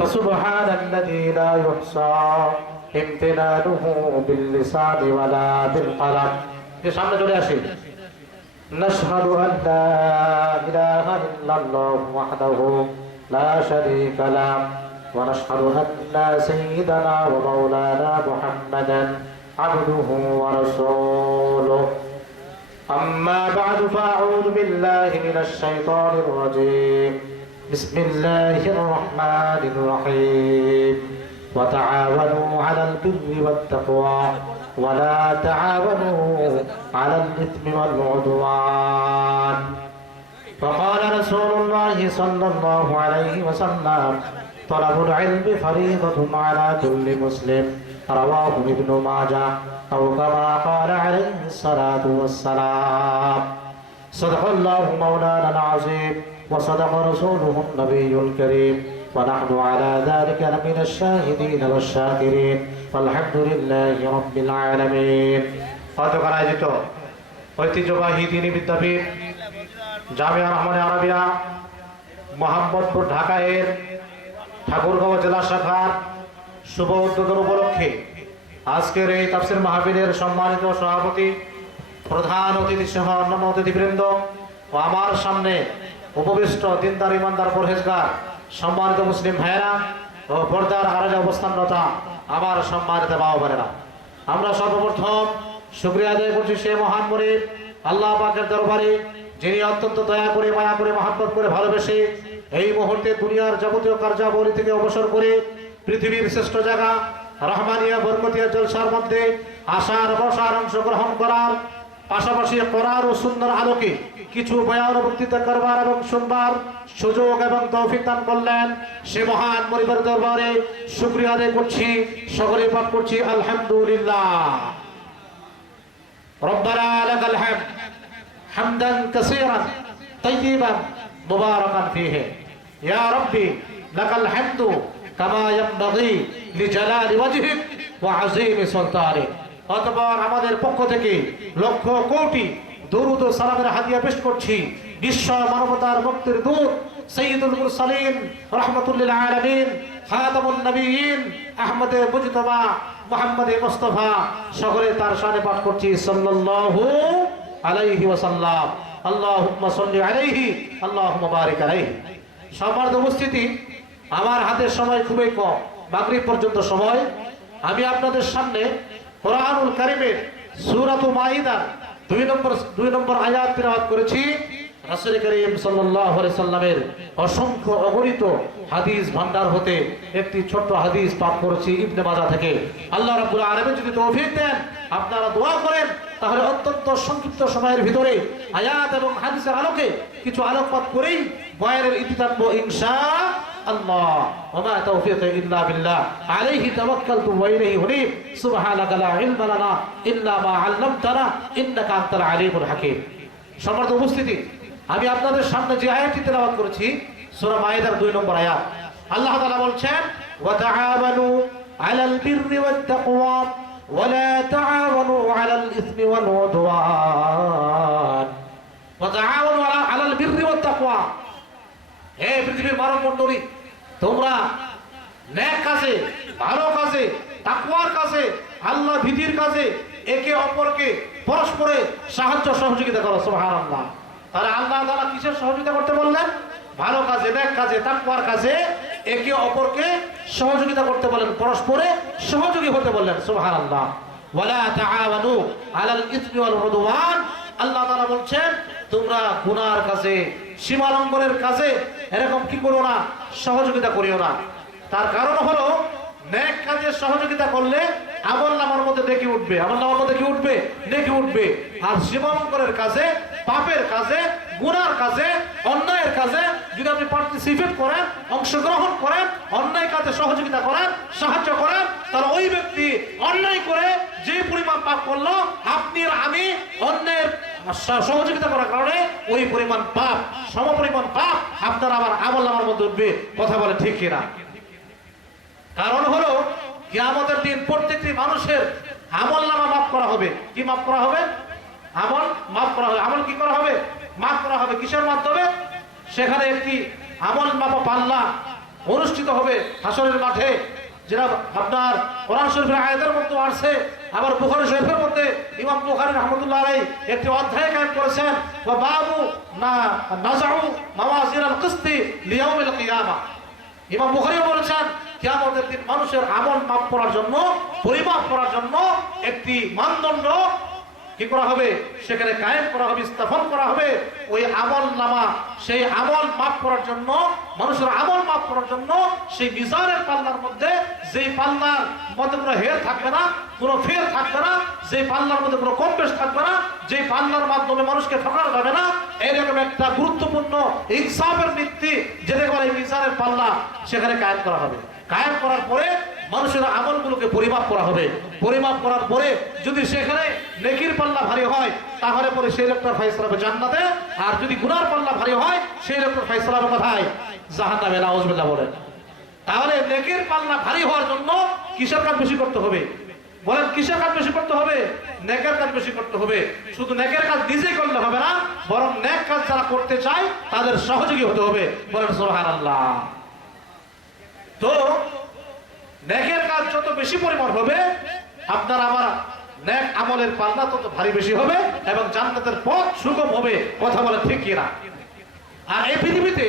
فسبحان الذي لا يحصى امتنانه باللسان ولا بالقلم في সামনে চলে আসি نشهد أن لا إله إلا الله وحده لا شريك له ونشهد أن سيدنا ومولانا محمدا عبده ورسوله أما بعد فأعوذ بالله من الشيطان الرجيم بسم الله الرحمن الرحيم وتعاونوا على البر والتقوى ولا تعاونوا على الإثم والعدوان وقال رسول الله صلى الله عليه وسلم طلب العلم فريضة على كل مسلم رواه ابن ماجه أو كما قال عليه الصلاة والسلام صدق الله مولانا العظيم وصدق رسوله النبي الكريم ونحن على ذلك لمن الشاهدين والشاكرين والحمد لله رب العالمين গতকাল আয়োজিত ঐতিহ্যবাহী দ্বীনি বিদ্যাপীঠ জামিয়া রহমানে আরাবিয়া মোহাম্মদপুর ঢাকা এর ঠাকুরগাঁও জেলা শাখার শুভ উদ্বোধন উপলক্ষে আজকের এই তাফসীর মাহফিলের সম্মানিত সভাপতি প্রধান অতিথি সহ অন্যান্য অতিথিবৃন্দ ও আমার সামনে উপবিষ্ট দিনদার ইমানদার পরহেজগার সম্মানিত মুসলিম ভাইয়েরা ও পর্দার আড়ালে অবস্থানরত আমার সম্মানিত মা ও বোনেরা, আমরা সর্বপ্রথম শুকরিয়া আদায় করছি সে মহান মুনিব আল্লাহ পাকের দরবারে, যিনি অত্যন্ত দয়া করে মায়া করে মহব্বত করে ভালোবেসে এই মুহূর্তে দুনিয়ার যাবতীয় কার্যাবলী থেকে অবসর করে পৃথিবীর শ্রেষ্ঠ জায়গা রহমানিয়া বরকতিয়া জলসার মধ্যে আসার বসার অংশগ্রহণ করার পাশাপাশি কোরআন ও সুন্নাহর আলোকে কিছু বয়ান ও বক্তৃতা করবার এবং শুনবার সুযোগ এবং তৌফিক দান করলেন। সে মহান মুনিবের দরবারে শুকরিয়া আদায় করছি, সকলে পাঠ করছি আলহামদুলিল্লাহ। রব্বানা লাকাল হামদ হামদান কাসীরান তাইয়িবান মুবারাকান ফীহি ইয়া রাব্বি লাকাল হামদু কামা ইয়ানবাগি লিজালালি ওয়াজহিক ওয়া আযীমি সুলতানিক। অতঃপর আমাদের পক্ষ থেকে লক্ষ কোটি দরুদ ও সালামের হাদিয়া পেশ করছি বিশ্ব মানবতার মুক্তির দূত সাইয়্যিদুল মুরসালিন রাহমাতুল লিল আলামিন খাতামুন নবিয়্যিন আহমদে মুজতবা মুহাম্মদে মুস্তাফা, সকলে তার শানে পাঠ করছি সাল্লাল্লাহু আলাইহি ওয়াসাল্লাম। আল্লাহুম্মা সাল্লি আলাইহি আল্লাহুম্মা বারিক আলাইহি। সম্মানিত উপস্থিতি, আমার হাতের সময় খুবই কম, মাগরিব পর্যন্ত সময়। আমি আপনাদের সামনে কোরআনুল কারীমের সূরাত মাইদার 2 নম্বর আয়াত তিলাওয়াত করেছি। রাসূল করিম সাল্লাল্লাহু আলাইহি সাল্লামের অসংখ্য অগণিত হাদিস ভান্ডার হতে একটি ছোট্ট হাদিস পাঠ করেছি ইবনে মাজাহ থেকে। আল্লাহ রাব্বুল আলামিন যদি তৌফিক দেন, আপনারা দোয়া করেন, তাহলে অত্যন্ত সংক্ষিপ্ত সময়ের ভিতরে আয়াত এবং হাদিসের আলোকে কিছু আলোকপাত করেই বয়ানের ইতি টানবো ইনশাআল্লাহ। ওমা তাওফীক ইল্লা বিল্লাহ আলাইহি তাওয়াক্কালতু ওয়া ইলাইহি উনীব সুবহানাকা লা ইলমা লানা ইল্লা মা আল্লামতানা ইন্নাকা আনতাল আলিমুল হাকীম। সম্মানিত উপস্থিতি, আমি আপনাদের সামনে যে আয়াতটি তেলাওয়াত করেছি সূরা মাইদার 2 নম্বর আয়াত। আল্লাহ তাআলা বলছেন ওয়া তাআওয়ানু আলাল বিররি ওয়াত তাকওয়া ওয়া লা তাআওয়ানু আলাল ইসমি ওয়াল উদওয়ান। ওয়া তাআওয়ানু আলাল বিররি ওয়াত তাকওয়া। হে পৃথিবীর মানব মণ্ডলী, তোমরা নেক কাজে, ভালো কাজে, তাকওয়ার কাজে, আল্লাহ ভীতির কাজে একে অপরকে পরস্পরে সাহায্য সহযোগিতা করো। সুবহানাল্লাহ। তাহলে আল্লাহ তাআলা কিসের সহযোগিতা করতে বললেন? ভালো কাজে, নেক কাজে, তাকওয়ার কাজে একে অপরকে সহযোগিতা করতে বলেন, পরস্পরে সহযোগী হতে বললেন। সুবহানাল্লাহ। ওয়ালা তাআওয়ানু আলাল ইসমি ওয়াল উদওয়ান। আল্লাহ তাআলা বলছেন তোমরা গুনার কাজে, সীমা লঙ্ঘনের কাজে এরকম কি করো না, সহযোগিতা করিও না। তার কারণ হলো নেক কাজে সহযোগিতা করলে আমলনামার মধ্যে নেকি উঠবে, আমলনামার মধ্যে কি উঠবে? নেকি উঠবে। আর সীমা লঙ্ঘনের কাজে, পাপের কাজে, গুনার কাজে, অন্যায়ের কাজে যদি আপনি পার্টিসিপেট করেন, অংশগ্রহণ করেন, অন্যায় কাজে সহযোগিতা করেন, সাহায্য করেন, তাহলে ওই ব্যক্তি অন্যায় করে যে পরিমাণ পাপ করলো, আপনি আর আমি অন্যের সহযোগিতা করার কারণে ওই পরিমাণ পাপ, সমপরিমাণ পাপ আপনার আমার আমলনামার মধ্যে উঠবে। কথা বলে ঠিক কিনা? কারণ হলো কিয়ামতের দিন প্রত্যেকটি মানুষের আমলনামা মাফ করা হবে। কি মাফ করা হবে? আমল মাফ করা হবে। আমল কি করা হবে? মাফ করা হবে। কিসের মাধ্যমে? সেখানে একটি আমল মাপা পাল্লা অনুষ্ঠিত হবে হাসরের মাঠে, যেটা আপনার কোরআন শরীফের আয়াতের মধ্যে আসছে। আবার বুখারী শরীফের মধ্যে ইমাম বুখারী রাহমাতুল্লাহ আলাইহি একটি অধ্যায় কায়েম করেছেন, ওয়া বাবু না নাযাউ মাওয়াজিনাল কিসতি লিয়াউমিল কিয়ামা। ইমাম বুখারী বলেছেন কিয়ামতের দিন মানুষের আমল মাপ করার জন্য, পরিমাপ করার জন্য একটি মানদণ্ড কি করা হবে, সেখানে কায়েম করা হবে, স্থাপন করা হবে। ওই আমল নামা, সেই আমল মাপ করার জন্য, মানুষের আমল মাপ করার জন্য সেই মিজানের পাল্লার মধ্যে, যেই পাল্লার মধ্যে কোনো হের থাকবে না, কোনো ফের থাকবে না, যেই পাল্লার মধ্যে কোনো কম বেশ থাকবে না, যেই পাল্লার মাধ্যমে মানুষকে ঠকানো যাবে না, এরকম একটা গুরুত্বপূর্ণ ইনসাফের ভিত্তি যেটা বলে এই মিজানের পাল্লা, সেখানে কায়েম করা হবে। কায়েম করার পরে মানুষের আমলগুলোকে পরিমাপ করা হবে। পরিমাপ করার পরে যদি সেখানে নেকির পাল্লা ভারী হয়, তাহলে পরে সেই লোকটার ফয়সালা হবে জান্নাতে, আর যদি গুনার পাল্লা ভারী হয় সেই লোকটার ফয়সালা হবে কোথায়? জাহান্নামে। নাউজুবিল্লাহ বলেন। তাহলে নেকির পাল্লা ভারী হওয়ার জন্য কিসের কাজ বেশি করতে হবে? বলেন কিসের কাজ বেশি করতে হবে? নেকের কাজ বেশি করতে হবে। শুধু নেকের কাজ নিজে করলে হবে না, বরং নেক কাজ যারা করতে চায় তাদের সহযোগী হতে হবে। বলেন সুবহানাল্লাহ। তো নেকের কাজ যত বেশি পরিমাণ হবে, আপনার আমার নেক আমলের পাল্লা তত ভারী বেশি হবে এবং জান্নাতের পথ সুগম হবে। কথা বলে ঠিক কিনা? আর এই পৃথিবীতে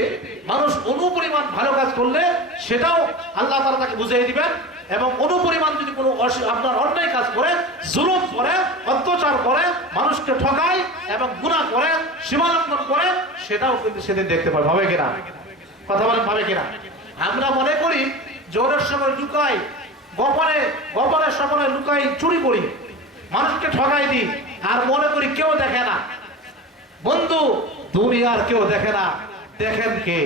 মানুষ অনুপরিমাণ ভালো কাজ করলে সেটাও আল্লাহ তাআলা তাকে বুঝিয়ে দিবেন, এবং অনুপরিমাণ যদি কোনো আপনার অন্যায় কাজ করে, জুলুম করে, অত্যাচার করে, মানুষকে ঠকায় এবং গুনাহ করে, সীমালঙ্ঘন করে, সেটাও কিন্তু সেদিন দেখতে পাবে। হবে কিনা? কথা বলেন ভাবে কিনা? আমরা মনে করি জোরের সময় লুকাই, গোপনের সময় লুকাই, চুরি করি, মানুষকে ঠকাই দিই, আর মনে করি কেউ দেখে না। বন্ধু, দুনিয়ার কেউ দেখে না, দেখেন কে?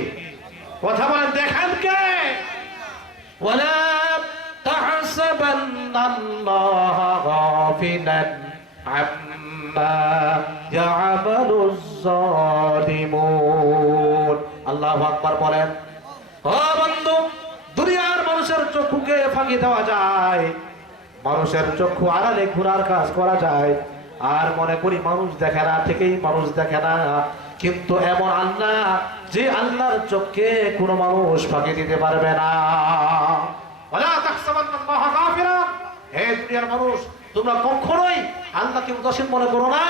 কথা বলেন, দেখেন কে? ওয়ালা তাহসাবান্নাল্লাহা গাফিলান আম্মা ইয়া'মালুজ জালিমুন। আল্লাহু আকবার বলেন। ও বন্ধু, দুনিয়ার মানুষের চক্ষুকে ফাঁকি দেওয়া যায়, মানুষের চক্ষু আড়ালে ঘোরার কাজ করা যায়, আর মনে করি মানুষ দেখে না, ঠিকই মানুষ দেখে না। কিন্তু এমন আল্লাহ, যে আল্লাহর চোখকে কোনো মানুষ ফাঁকি দিতে পারবে না। ওয়ালা তাহসাবান্নাল্লাহা গাফিলা। হে দুনিয়ার মানুষ, তোমরা কখনোই আল্লাহকে উদাসীন মনে করো না।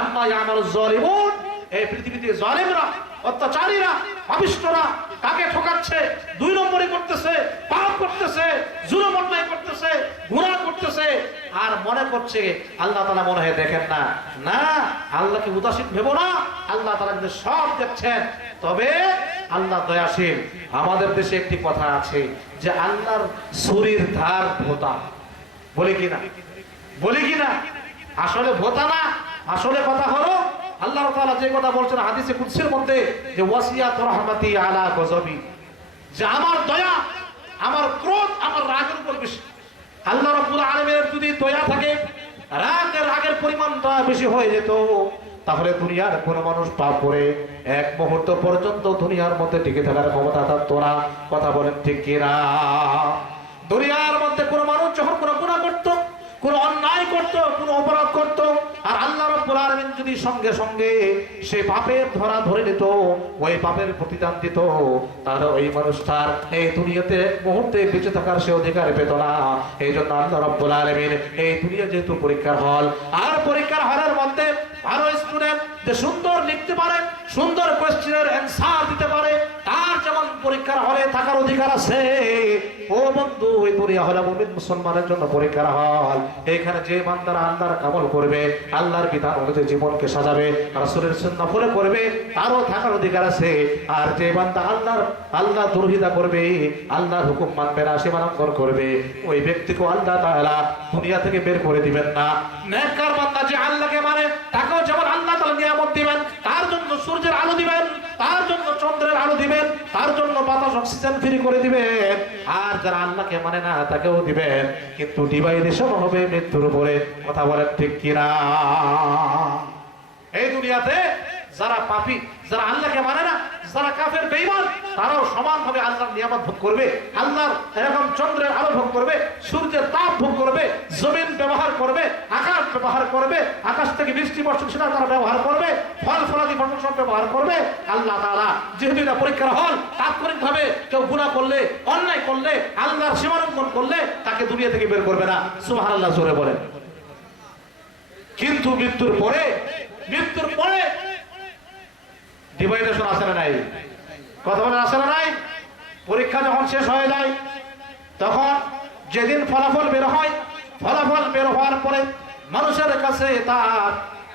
আম্মা ইয়া'মালুজ জালিমুন। এই পৃথিবীতে জালিমরা, অত্যাচারীরা, পাপিষ্ঠরা কাকে ঠকাচ্ছে? দুই নম্বরই করতেছে, পাপ করতেছে, জুলুম অন্যায় করতেছে, গুনাহ করতেছে, আর মনে করছে আল্লাহ তাআলা মনে হয় দেখেন না। না, আল্লাহকে উদাসীন ভেবো না, আল্লাহ তাআলা কিন্তু সব দেখছেন। তবে আল্লাহ দয়াশীল। আমাদের দেশে একটি কথা আছে যে আল্লাহর ছুরির ধার ভোঁতা। বলি কিনা? বলি কিনা? আসলে ভোঁতা না, আসলে কথা হলো আল্লাহ তাআলা যে কথা বলছেন হাদিসে কুদসির মধ্যে, যে ওয়াসিয়াত রাহমাতি আলা গজবি, যে আমার দয়া, আমার ক্রোধ, আমার রাগের উপর বেশি। আল্লাহ রাব্বুল আলামিনের যদি দয়া থাকে, রাগের পরিমাণটা বেশি হয়ে যেত, তাহলে দুনিয়ার কোনো মানুষ পাপ করে এক মুহূর্ত পর্যন্ত দুনিয়ার মধ্যে টিকে থাকার ক্ষমতা থাকতো না। কথা বলেন ঠিক কিনা? দুনিয়ার মধ্যে কোনো মানুষ যখন কোনো গুনাহ করতো, কোন অন্যায় করত, কোন অপরাধ করত, আর আল্লাহ রাব্বুল আলামিন যদি সঙ্গে সঙ্গে সে পাপের ধরে নিত, ওই পাপের প্রতিদান দিত, তাহলে ওই মানুষটার এই দুনিয়াতে মুহূর্তে বেঁচে থাকার সে অধিকার পেত না। এই জন্য আল্লাহ রাব্বুল আলামিন এই দুনিয়া যেহেতু পরীক্ষার হল, আর পরীক্ষার হলের মধ্যে ভালো স্টুডেন্ট যে সুন্দর লিখতে পারে, সুন্দর কোয়েশ্চেনের অ্যান্সার দিতে পারে, তার যেমন পরীক্ষার হলে থাকার অধিকার আছে। ও বন্ধু, ওই দুনিয়া হলো মুমিন মুসলমানের জন্য পরীক্ষার হল। এইখানে যে বান্দারা আল্লাহর আমল করবে, আল্লাহর বিধান অনুযায়ী জীবনকে সাজাবে, রাসূলের সুন্নাহ ফলো করবে, তারও থাকার অধিকার আছে। আর যে বান্দা আল্লাহ দুরহিতা করবে, আল্লাহর হুকুম মানবে না, সীমালঙ্ঘন করবে, ওই ব্যক্তিকে আল্লাহ তাআলা দুনিয়া থেকে বের করে দিবেন না। নেককার বান্দা যে আল্লাহকে মানে, তাকেও যেমন আল্লাহ তাআলা নিয়ামত দিবেন, তার জন্য সূর্যের আলো দিবেন, তার জন্য চন্দ্রের আলো দিবেন, তার জন্য বাতাস অক্সিজেন ফ্রি করে দিবেন। আর যারা আল্লাহকে মানে না, তাকেও দিবেন, কিন্তু ডিভাইডেশন হবে মৃত্যুর উপরে। কথা বলেন ঠিক কিনা? এই দুনিয়াতে যারা পাপী, যারা আল্লাহকে মানে না, যারা কাফের বেঈমান তারাও সমানভাবে আল্লাহর নিয়ামত ভোগ করবে, আল্লাহর এরকম চন্দ্রের আলো ভোগ করবে, সূর্যের তাপ ভোগ করবে, জমিন ব্যবহার করবে, আকাশ ব্যবহার করবে, আকাশ থেকে বৃষ্টি বর্ষণ সেটা তারা ব্যবহার করবে, ফল ফলাদি ফসল সব ব্যবহার করবে। আল্লাহ তাআলা যেহেতু এটা পরীক্ষার হল, তাৎক্ষণিকভাবে কেউ গুনাহ করলে, অন্যায় করলে, আল্লাহর সীমালঙ্ঘন করলে তাকে দুনিয়া থেকে বের করবে না। সুবহানাল্লাহ জোরে বলেন। কিন্তু মৃত্যুর পরে ডিভাইডেশন আসে না নাই? কথা বলেন আসে না নাই? পরীক্ষা যখন শেষ হয়ে যায় তখন যেদিন ফলাফল বের হয়, ফলাফল বের হওয়ার পরে মানুষের কাছে তার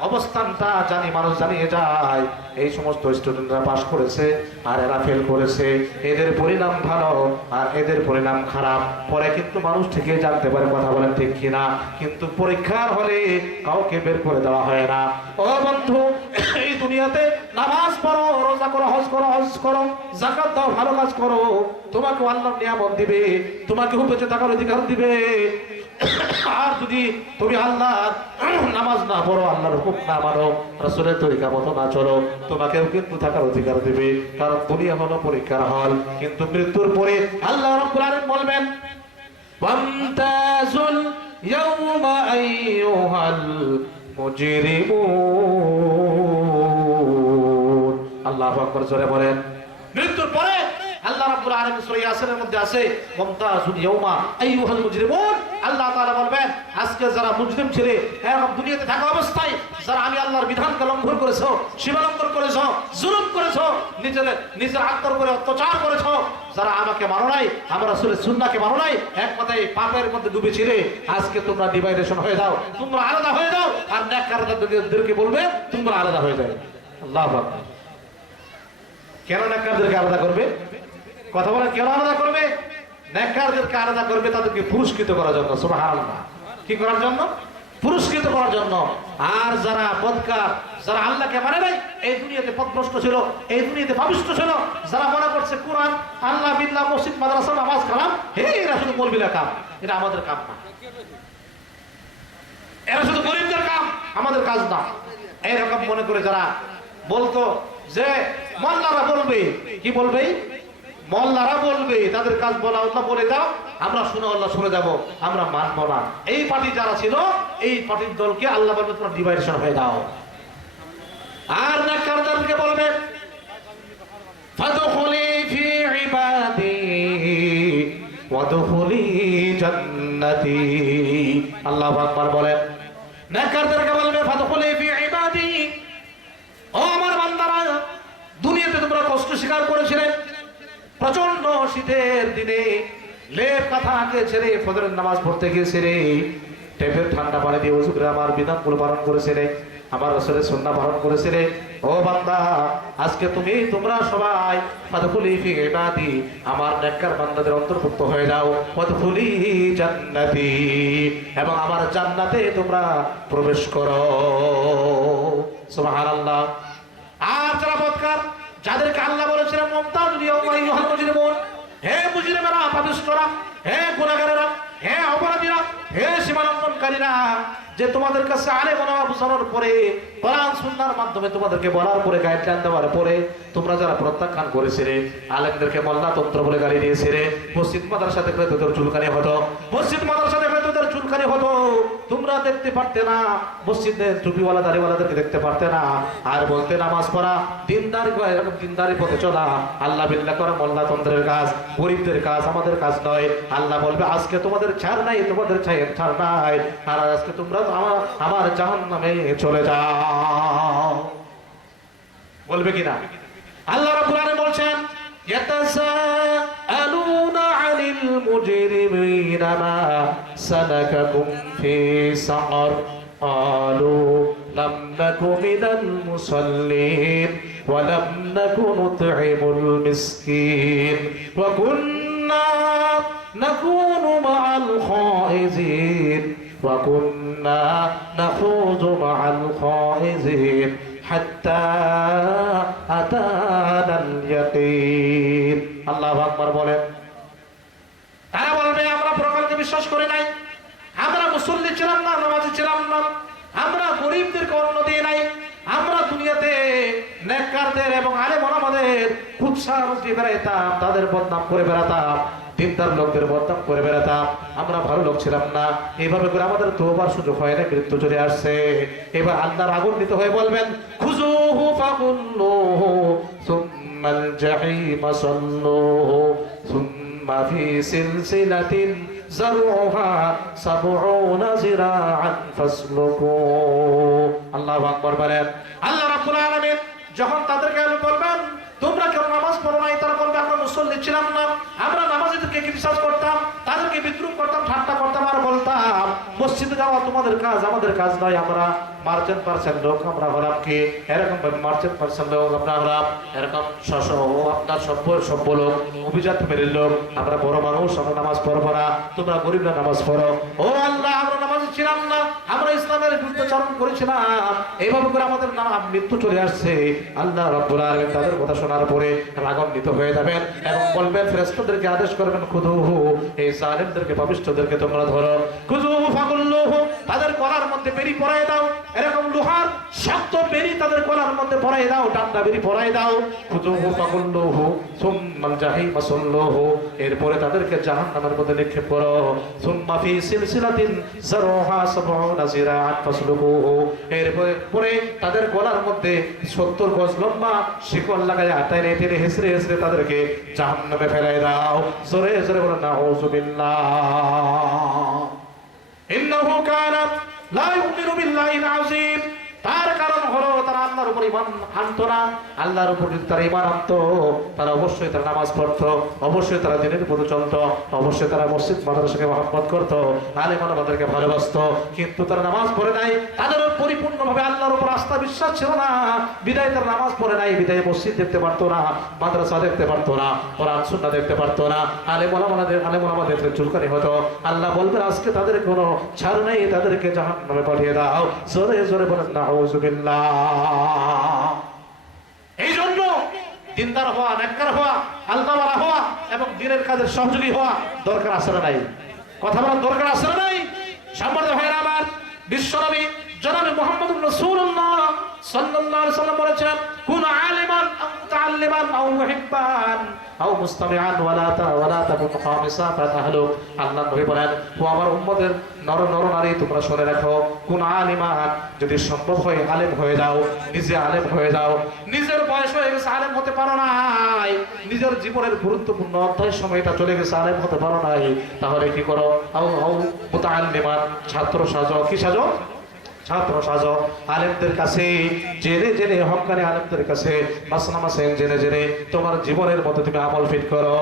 অবস্থানটা মানুষ জানিয়ে যায় এই সমস্ত স্টুডেন্টরা পাস করেছে আর এরা ফেল করেছে, এদের পরিণাম ভালো আর এদের পরিণাম খারাপ। পরে কিন্তু মানুষ ঠিকই জানতে পারে, কথা বলেন ঠিক কিনা? কিন্তু পরীক্ষার হলে কাউকে বের করে দেওয়া হয় না। ও বন্ধু, এই দুনিয়াতে নামাজ পড়ো, রোজা করো, হজ করো, যাকাত দাও, ভালো কাজ করো, তোমাকে আল্লাহর নিয়ামত দিবে, তোমাকে বেঁচে থাকার অধিকার দিবে। আর যদি তুমি আল্লাহর নামাজ না পড়ো, আল্লাহর হুকুম না মানো, রাসূলের তরিকা মতো না চলো, তোমাকেও কিন্তু থাকার অধিকার দিবে। কারণ দুনিয়া হলো পরীক্ষার হল। কিন্তু মৃত্যুর পরে আল্লাহ রাব্বুল আলামিন বলবেন, ওয়ামতাজুল ইয়াওমা আইয়ুহাল মুজরিমুন। আল্লাহু আকবার জোরে বলেন। মৃত্যুর পরে আল্লাহ রাব্বুল আলামিন সূরা ইয়াসিনের মধ্যে আছে, ওয়ামতাজুল ইয়াওমা আইয়ুহাল মুজরিমুন। আল্লাহ তাআলা বলবেন, আজকে যারা মুজরিম ছিলে, এরকম দুনিয়াতে থাকা অবস্থায় যারা আমি আল্লাহর বিধানকে লঙ্ঘন করেছো, সীমালঙ্ঘন করেছো, জুলুম করেছো, নিজের আত্মার উপরে অত্যাচার করেছো, যারা আমাকে মানো নাই, আমার রাসূলের সুন্নাহকে মানো নাই, এক কথায় পাপের মধ্যে ডুবে ছিলে, আজকে তোমরা ডিভাইডেশন হয়ে যাও, তোমরা আলাদা হয়ে যাও। আর নেককারদেরকে বলবে তোমরা আলাদা হয়ে যাও। আল্লাহু আকবার। কেন নেককারদেরকে আলাদা করবে? কথা বলেন, কেন আলাদা করবে? নেককারদেরকে আলাদা করবে তাদেরকে পুরস্কৃত করার জন্য। সুবহানাল্লাহ। কি করার জন্য? পুরস্কৃত করার জন্য। আর যারা বদকার, যারা আল্লাহকে মানে নাই, এই দুনিয়াতে পথভ্রষ্ট ছিল, এই দুনিয়াতে পাপিষ্ঠ ছিল, যারা মনে করছে কোরআন, আল্লাহ, বিল্লাহ, মসজিদ, মাদ্রাসা, নামাজ, কালাম, এরা শুধু মৌলবীরা কাম, এটা আমাদের কাম না, এরা শুধু গরিবদের কাম, আমাদের কাজ না, এইরকম মনে করে যারা বলতো যে মোল্লারা বলবে, কি বলবে? মোল্লারা বলবে, তাদের কাজ বলা, আল্লাহ বলে দাও, আমরা শুনে আল্লাহ শুনে যাব, আমরা মানব না। এই পার্টি যারা ছিল, এই পার্টির দলকে আল্লাহ বলবে তোমরা ডিভাইডেশন হয়ে দাও। আর নেককারদেরকে বলবে, ফাদখুলি ফি ইবাদি ওয়াদখুলি জান্নাতি। আল্লাহু আকবার বলেন। নেককারদেরকে বলবে, ফাদখুলি ফি ইবাদি, ও আমার বান্দারা, দুনিয়াতে তোমরা কষ্ট স্বীকার করেছিলে, প্রচন্ড শীতের দিনে লেপ কাঁথাকে ছেড়ে ফজরের নামাজ পড়তে গিয়েছিলে, টেপের ঠান্ডা পানি দিয়ে ওযু করে আমার বিধানগুলো পালন করেছিলে, আমার রাসূলের সুন্নাহ পালন করেছিলে। ও বান্দা, আজকে তোমরা সবাই ফাদখুলি ফি ইবাদি, আমার নেককার বান্দাদের অন্তর্ভুক্ত হয়ে যাও, ওয়াদখুলি জান্নাতি, এবং আমার জান্নাতে তোমরা প্রবেশ করো। সুবহানাল্লাহ। আর যারা বদকার, যাদেরকে আল্লাহ বলেছিলেন মুমতাজুল ইয়াওমা আইয়ুহাল মুজরিমুন, হে মুজরিমেরা, পাপিষ্ঠরা, হে গুনাহগারেরা, হে অপরাধীরা, হে সীমালঙ্ঘনকারীরা, যে তোমাদের কাছে আলেম ওলামা বুঝানোর পরে, কোরআন সুন্নাহর মাধ্যমে তোমাদেরকে বলার পরে, গাইডলাইন দেওয়ার পরে তোমরা যারা প্রত্যাখ্যান করেছিলে, আলেমদেরকে মোল্লা তন্ত্র বলে গালি দিয়েছিলে, মসজিদ মাদ্রাসা দেখলে তোদের চুলকানি হতো, মসজিদ মাদ্রাসা দেখলে তোদের চুলকানি হতো, তোমরা দেখতে পারতে না, মসজিদের টুপিওয়ালা দাড়িওয়ালাদেরকে দেখতে পারতে না, আর বলতে নামাজ পড়া, দিনদারি, এরকম দিনদারি পথে চলা, আল্লাহ বিল্লাহ করা মোল্লা তন্ত্রের কাজ, গরিবদের কাজ, আমাদের কাজ নয়। আল্লাহ বলবে, আজকে তোমাদের ছাড় নাই, তোমাদের ছাড় নাই, আর আজকে তোমরা আমার জাহান্নামে চলে যাও। বলবে কিনা? আল্লাহ রাব্বুল আলামিন বলছেন, ইয়াতাসাআলুনা আনিল মুজরিমিনা মা সালাকাকুম ফি সাকার ক্বালু লাম নাকু মিনাল মুসাল্লিন ওয়া লাম নাকু নুত'ইমুল মিসকিন ওয়া কুন্না নাকুনু মা'আল খাইজিন وَكُنَّا نَخُوضُ مَعَ الْخَائِضِينَ حَتَّى أَتَانَا الْيَقِينُ। আল্লাহু আকবার বলেন। তারা বলবে, আমরা পরকালকে বিশ্বাস করি নাই, আমরা মুসল্লি ছিলাম না, নামাজি ছিলাম না, আমরা গরিবদেরকে অন্ন দিয়ে নাই, আমরা দুনিয়া দুনিয়াতে নেককারদের এবং আলেম ওলামাদের কুৎসার দিয়ে বেড়াইতাম, তাদের বদনাম করে বেড়াতাম, দিনদার লোকদের বদনাম করে বেড়াতাম, আমরা ভালো লোক ছিলাম না। এইভাবে করে আমাদের তওবার সুযোগ হয় না, মৃত্যু চলে আসছে। এবার আল্লাহর আগুন্বিত হয়ে বলবেন, খুযুহু ফাগুল্লুহু সুম্মাল জাহিম সাল্লুহু সুম্মা ফি সিলসিলাতিন যারউহা সাবউনা যিরাআন ফাসলুকু। আল্লাহু আকবার বলেন। আল্লাহ রাব্বুল আলামিন যখন তাদেরকে বলবেন তোমরা কেন নামাজ পড়ো নাই, তারা বলবে আমরা মুসল্লি ছিলাম না, আমরা নামাজীদেরকে ক্রিটিসাইজ করতাম, তাদেরকে বিদ্রুপ করতাম, ঠাট্টা করতাম, আর বলতাম মসজিদে যাওয়া তোমাদের কাজ, আমাদের কাজ নয়, আমরা মার্চেন্ট পার্সেন্ট লোক, আমরা হলাম কি এরকম মার্চেন্ট পার্সেন্ট লোক, আমরা হলাম এরকম আপনার সভ্য লোক, অভিজাত মেরের লোক, আমরা বড় মানুষ, আমরা নামাজ পড়বো না, তোমরা গরিবরা নামাজ পড়ো। ও আল্লাহ, আমরা নামাজি ছিলাম না, আমরা ইসলামের বিরুদ্ধাচরণ করেছিলাম, এইভাবে করে আমাদের মৃত্যু চলে আসছে। আল্লাহ রাব্বুল আলামিন তাদের কথা শোনার পরে রাগান্বিত হয়ে যাবেন এবং বলবেন, ফেরেশতাদেরকে আদেশ করবেন, খুযুহু, এই জালিমদেরকে, পাপিষ্ঠদেরকে তোমরা ধরো, খুযুহু ফাগুল্লুহু, তাদের গলার মধ্যে বেরি পরায় দাও, এরকম লোহার শক্ত বেরি তাদের গলার মধ্যে পরায় দাও, ডান্ডা বেরি পরায় দাও, খুযুহু ফাগুল্লুহু সুম্মাল জাহিম সাল্লুহু, এরপরে তাদেরকে জাহান্নামের মধ্যে নিক্ষেপ করো, সুম্মা ফি সিলসিলাতিন যারউহা সাবউনা যিরাআন ফাসলুকুহু, এরপরে তাদের গলার মধ্যে 70 গজ লম্বা শিকল লাগায় আটায় টেনে হেসড়ে হেসড়ে তাদেরকে জাহান্নামে ফেলাই দাও। জোরে জোরে বলেন নাউযুবিল্লাহ। ইন্নাহু কানা লা ইউমিনু বিল্লাহিল আযীম, তার কারণ হলো তারা আল্লাহর উপর ঈমান আনতো না। আল্লাহর উপর যদি তারা ঈমান আনতো, তারা অবশ্যই তারা নামাজ পড়তো, অবশ্যই তারা দিনের পথে চলতো, অবশ্যই তারা মসজিদ মাদ্রাসাকে মহব্বত করতো, আলেম ওলামাদেরকে ভালোবাসতো। কিন্তু তারা নামাজ পড়ে নাই, তাদের পরিপূর্ণভাবে আল্লাহর উপর আস্থা বিশ্বাস ছিল না, বিদায় তারা নামাজ পড়ে নাই, বিদায় মসজিদ দেখতে পারতো না, মাদ্রাসা দেখতে পারতো না, কোরআন সুন্নাহ দেখতে পারতো না, আলেম ওলামাদের চুলকানি হতো। আল্লাহ বলবেন আজকে তাদের কোনো ছাড় নেই, তাদেরকে জাহান্নামে পাঠিয়ে দাও। জোরে জোরে বলেন নাউযুবিল্লাহ। এই জন্য দিনদার হওয়া, নেককার হওয়া, আল্লাহওয়ালা হওয়া এবং দ্বীনের কাজের সহযোগী হওয়া দরকার আছে না নাই? কথা বলার দরকার আছে না নাই? সম্মানিত ভাইরা আমার, বিশ্বনবী জনাবে মুহাম্মদুর রাসূলুল্লাহ সাল্লাল্লাহু আলাইহি ওয়াসাল্লাম বলেছেন, কুন আলিমান আও মুতাআল্লিমান আও মুহিব্বান আও মুস্তামিআন ওয়ালা তাকুন খামিসা ফাতাহলুক। আল্লাহ নবী বলেন, ও আমার উম্মতের নর নারী তোমরা শুনে রাখো, কুন আলিমান, যদি সম্ভব হয় আলেম হয়ে যাও, নিজে আলেম হয়ে যাও। নিজের বয়স হয়ে গেছে, আলেম হতে পারো নাই, নিজের জীবনের গুরুত্বপূর্ণ অধ্যায় সময়টা চলে গেছে, আলেম হতে পারো নাই, তাহলে কি করো? আও মুতাআল্লিমান, ছাত্র সাজো। কি সাজো? ছাত্র সাজো। আলেমদের কাছে জেনে জেনে, হক্কানি আলেমদের কাছে মাসনা মাসেন জেনে জেনে তোমার জীবনের মধ্যে তুমি আমল ফিট করো।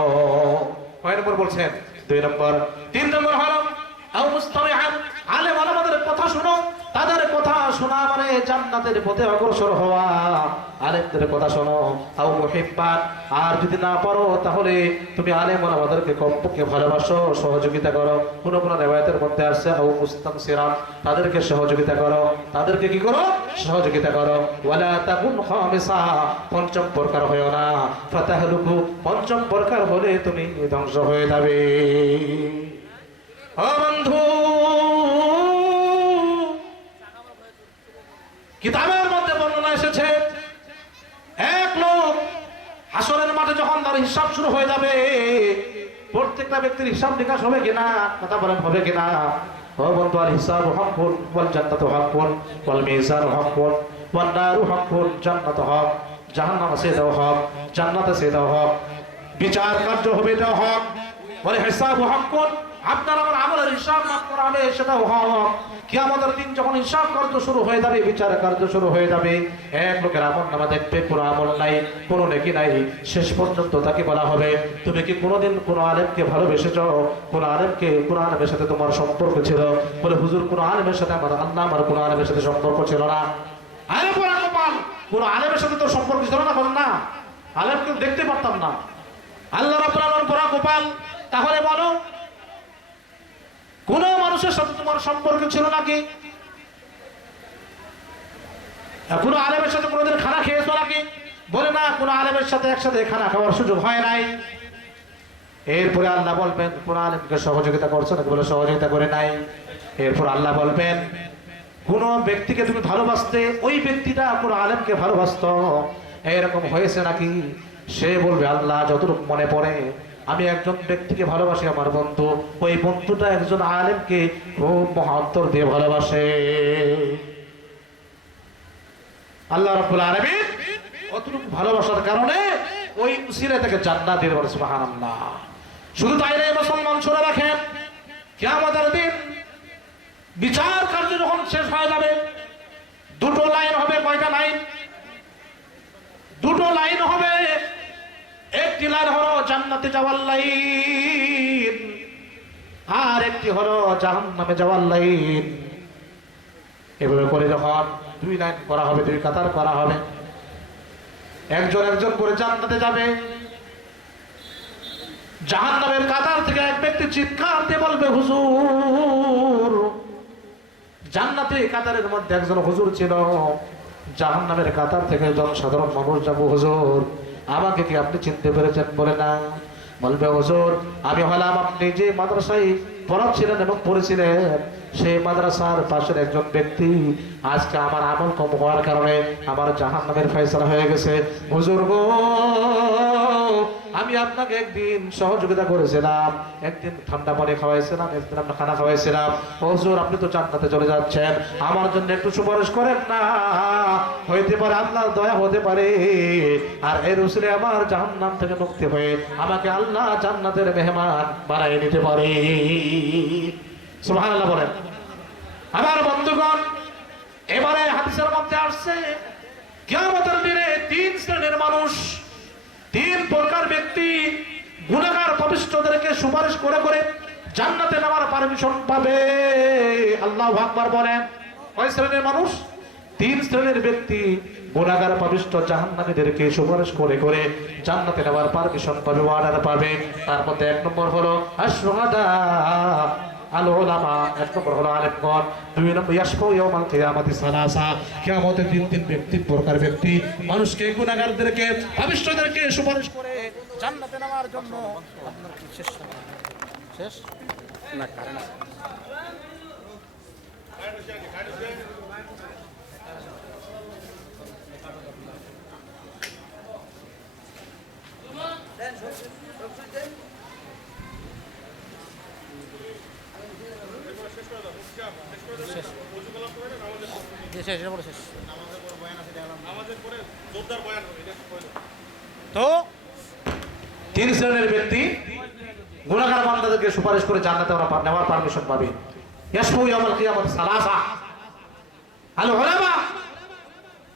কয় নম্বর বলছেন? 2 নম্বর। 3 নম্বর হলো আও মুস্তামিআন, আলেম ওলামাদের কথা শোনো, তাদের কথা শোনা মানে জান্নাতের পথে অগ্রসর হওয়া। আলেমদের কথা শোনো। আও মুহিব্বান, আর যদি না পারো তাহলে তুমি আলেম ওলামাদেরকে কমপক্ষে ভালোবাসো, সহযোগিতা করো। কোন কোন রিওয়ায়াতের মধ্যে আসছে আও মুস্তানসিরান, তাদেরকে সহযোগিতা করো। তাদেরকে কি করো? সহযোগিতা করো। ওয়ালা তাকুন খামিসা, পঞ্চম প্রকার হয়ো না। ফাতাহলুকু, পঞ্চম প্রকার হলে তুমি ধ্বংস হয়ে যাবে। ও বন্ধু, কিতাবের মধ্যে বর্ণনা এসেছে, এক লোক হাসরের মাঠে যখন তার হিসাব শুরু হয়ে যাবে, প্রত্যেকটা ব্যক্তির হিসাব নিকাশ হবে কিনা? কথা বলেন, হবে কিনা? ও বন্ধু, আল হিসাব হাক্কুন ওয়াল জান্নাতু হাক্কুন ওয়াল মিজানু হাক্কুন ওয়ান নারু হাক্কুন, জান্নাতু হক, জাহান্নাম সেটাও হক, জান্নাতে সেটাও হক, বিচার কার্য হবে এটাও হক। ওয়াল হিসাবু হাক্কুন, আপনার আমার আমলের হিসাব মাফ করা হবে সেটাও হক। কিয়ামতের দিন যখন হিসাব কার্য শুরু হয়ে যাবে, বিচার কার্য শুরু হয়ে যাবে, এক লোকের আমল নামা দেখবে কোনো আমল নাই, কোনো নেকি নাই। শেষ পর্যন্ত তাকে বলা হবে, তুমি কি কোনোদিন কোনো আলেমকে ভালোবেসেছ? কোনো আলেমের সাথে তোমার সম্পর্ক ছিল? বলে, হুজুর, কোনো আলেমের সাথে আমার কোনো আলেমের সাথে সম্পর্ক ছিল না। আলেম পাল, কোনো আলেমের সাথে তোর সম্পর্ক ছিল না? বল না, আলেমকে দেখতে পারতাম না। আল্লাহ রাব্বুল আলামিন বড় গোপাল, তাহলে বলো কোন মানুষের সাথে তোমার সম্পর্ক ছিল নাকি? কোন আলেমের সাথে কোনোদিন খানা খেয়েছো নাকি? বলে না, কোন আলেমের সাথে একসাথে খানা খাওয়ার সুযোগ হয় নাই। এরপরে আল্লাহ বলবেন, কোন আলেমকে সহযোগিতা করছো নাকি? বলে সহযোগিতা করে নাই। এরপর আল্লাহ বলবেন, কোন ব্যক্তিকে তুমি ভালোবাসতে, ওই ব্যক্তিটা কোন আলেমকে ভালোবাসতো, এরকম হয়েছে নাকি? সে বলবে আল্লাহ যতটুকু মনে পড়ে আমি একজন ব্যক্তিকে ভালোবাসি, আমার বন্ধু, ওই বন্ধুটা একজন আলেমকে খুব মহান্তর দিয়ে ভালোবাসে। আল্লাহ রাব্বুল আলামিন অতটুকু ভালোবাসার কারণে ওই উসিলা থেকে জান্নাত দিয়ে বলে সুবহানাল্লাহ। শুধু তাই নয় মুসলমান, শুনে রাখেন, কিয়ামতের দিন বিচার কার্য যখন শেষ হয়ে যাবে, দুটো লাইন হবে। কয়টা লাইন? দুটো লাইন হবে। একটি লাইন হলো জান্নাতে যাওয়ার লাইন, আর একটি হলো জাহান্নামে যাওয়ার লাইন। এভাবে করে যখন দুই লাইন করা হবে, দুই কাতার করা হবে, একজন একজন করে জান্নাতে যাবে। জাহান্নামের কাতার থেকে এক ব্যক্তি চিৎকার দিয়ে বলবে হুজুর। জান্নাতে কাতারের মধ্যে একজন হুজুর ছিল, জাহান্নামের কাতার থেকে জনসাধারণ মানুষ যাবো, হুজুর আমাকে কি আপনি চিনতে পেরেছেন? বলে না। বলবে হুজুর আমি হলাম আপনি যে মাদ্রাসায় পড়াচ্ছিলেন এবং পড়েছিলেন, সেই মাদ্রাসার পাশের একজন ব্যক্তি। আজকে আমার আমল কম হওয়ার কারণে আমার জাহান্নামের ফয়সালা হয়ে গেছে। হুজুর গো, আমি আপনাকে একদিন সহযোগিতা করেছিলাম, একদিন ঠান্ডা পানি খাওয়াইছিলাম, একদিন আপনার খানা খাওয়াইছিলাম। হুজুর আপনি তো জান্নাতে চলে যাচ্ছেন, আমার জন্য একটু সুপারিশ করেন না, হইতে পারে আল্লাহর দয়া হতে পারে, আর এর উসিলে আমার জাহান্নাম থেকে মুক্তি হয়ে আমাকে আল্লাহ জান্নাতের মেহমান বানাই নিতে পারে। সুবহানাল্লাহ বলেন। আমার বন্ধুগণ, এবারে হাদিসের মধ্যে আসছে কিয়ামতের দিনে তিন শ্রেণীর মানুষ, তিন প্রকার ব্যক্তি গুনাহগার পাপিষ্ঠদেরকে সুপারিশ করে করে জান্নাতে নেওয়ার পারমিশন পাবে। আল্লাহু আকবার বলেন। কয় শ্রেণীর মানুষ? তিন শ্রেণীর ব্যক্তি গুনাহগার পাপিষ্ঠ জাহান্নামীদেরকে সুপারিশ করে করে জান্নাতে নেওয়ার পারমিশন পাবে, অর্ডার পাবে। তার মধ্যে এক নম্বর হলো আশ-শুহাদা আল উলামা, এক নম্বর হলো আলেমগণ, দুই নম্বর ইয়াশফাউ ইয়াউমাল কিয়ামাতি সালাসা, কিয়ামতের দিন তিন ব্যক্তি প্রকার ব্যক্তি মানুষকে, গুনাহগারদেরকে পাপিষ্ঠদেরকে সুপারিশ করে জান্নাতে নেওয়ার জন্য। আপনার কি শেষ? শেষ না কারণ তো তিন শ্রেণীর ব্যক্তি গুনাহগার বান্দাদেরকে সুপারিশ করে জান্নাতে নেওয়ার পারমিশন পাবে। ইয়াশফাউ ইয়াউমাল কিয়ামাতি সালাসা আল উলামা,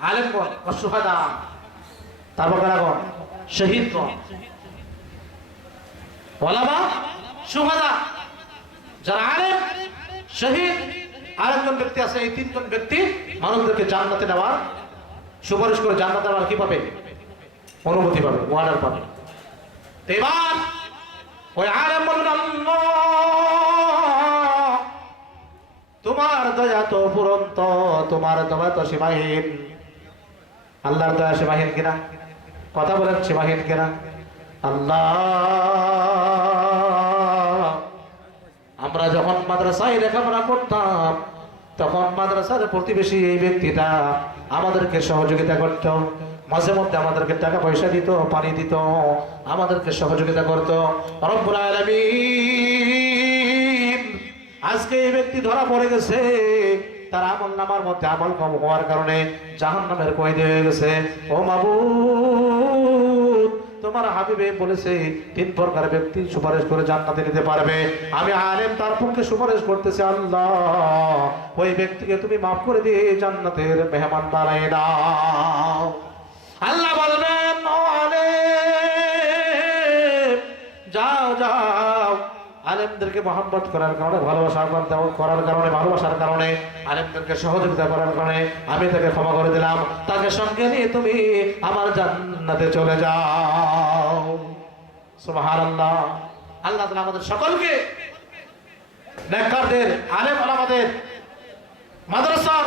আলেমগণ, ওয়াশ-শুহাদা, তারপর কারাগণ, শহীদগণ। উলামা, শুহাদা, যারা আলেম, শহীদ, আরেকজন ব্যক্তি আছে, এই তিনজন ব্যক্তি মানুষদেরকে জান্নাতে নেওয়ার সুপারিশ করে জান্নাতে নেওয়ার কি পাবে? অনুমতি পাবে, ওয়ার্ডার পাবে। এবার ওই আলেম বলবেন আল্লাহ তোমার দয়া তো অফুরন্ত, তোমার দয়া তো সীমাহীন। আল্লাহর দয়া সীমাহীন কিনা? কথা বলেন, সীমাহীন কিনা? আল্লাহ আমরা যখন মাদ্রাসায় লেখাপড়া করতাম তখন মাদ্রাসার প্রতিবেশী এই ব্যক্তিটা আমাদেরকে সহযোগিতা করত, মাঝে মধ্যে আমাদেরকে টাকা পয়সা দিত, পানি দিত, আমাদেরকে সহযোগিতা করত। রব্বুল আলামিন আজকে এই ব্যক্তি ধরা পড়ে গেছে, তার আমল নামার মধ্যে আমল কম হওয়ার কারণে জাহান্নামের কয়েদি হয়ে গেছে। ও মাবুদ, তোমার হাবিবে বলেছে তিন প্রকার ব্যক্তি সুপারিশ করে জান্নাতে নিতে পারবে। আমি আলেম, তার পক্ষে সুপারিশ করতেছি। আল্লাহ ওই ব্যক্তিকে তুমি মাফ করে দিয়ে জান্নাতের মেহমান বানায় দাও। আল্লাহ বলবেন ও আলেম যাও যাও, আলেমদেরকে মহব্বত করার কারণে, ভালোবাসা করার কারণে, ভালোবাসার কারণে, আলেমদেরকে সহযোগিতা করার কারণে আমি তাকে ক্ষমা করে দিলাম, তাকে সঙ্গে নিয়ে তুমি আমার জান্নাতে চলে যাও। সুবহানাল্লাহ। আল্লাহ তাআলা আমাদের সকলকে নেককারদের, আলেম ওলামাদের মাদ্রাসার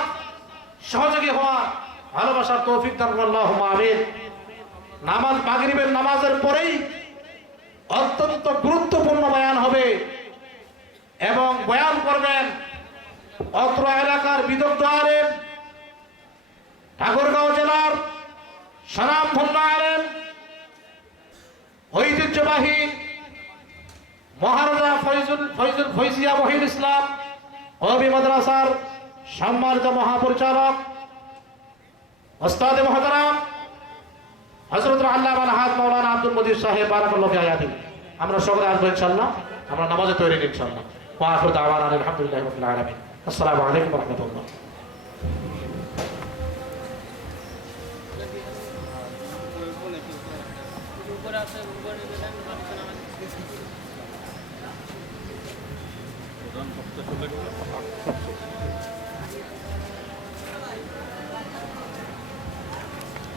সহযোগী হওয়া, ভালোবাসার তৌফিক দান করুন, আল্লাহুম্মা আমিন। নামাজ, মাগরিবের নামাজের পরেই অত্যন্ত গুরুত্বপূর্ণ বয়ান হবে এবং বয়ান করবেন অত্র এলাকার বিদগ্ধ আলেম, ঠাকুরগাঁও জেলার স্বনামধন্য আলেম, ঐতিহ্যবাহী মহারাজা ফৈজিয়া মহিউল ইসলাম কওমি মাদ্রাসার সম্মানিত মহাপরিচালক ওস্তাদ মুহতারাম হযরত আল্লামা আল-হাজ মাওলানা আব্দুল মজিদ সাহেব বারাকাল্লাহু ফি হায়াতিহি। আমরা সকলে আসবো ইনশাআল্লাহ। আমরা নামাজে তৈরি ইনশাআল্লাহ। ওয়া আখিরু দাওয়ানা আলহামদুলিল্লাহি রাব্বিল আলামিন। আসসালামু আলাইকুম ওয়া রাহমাতুল্লাহ। প্রধান বক্তা চলে গেল।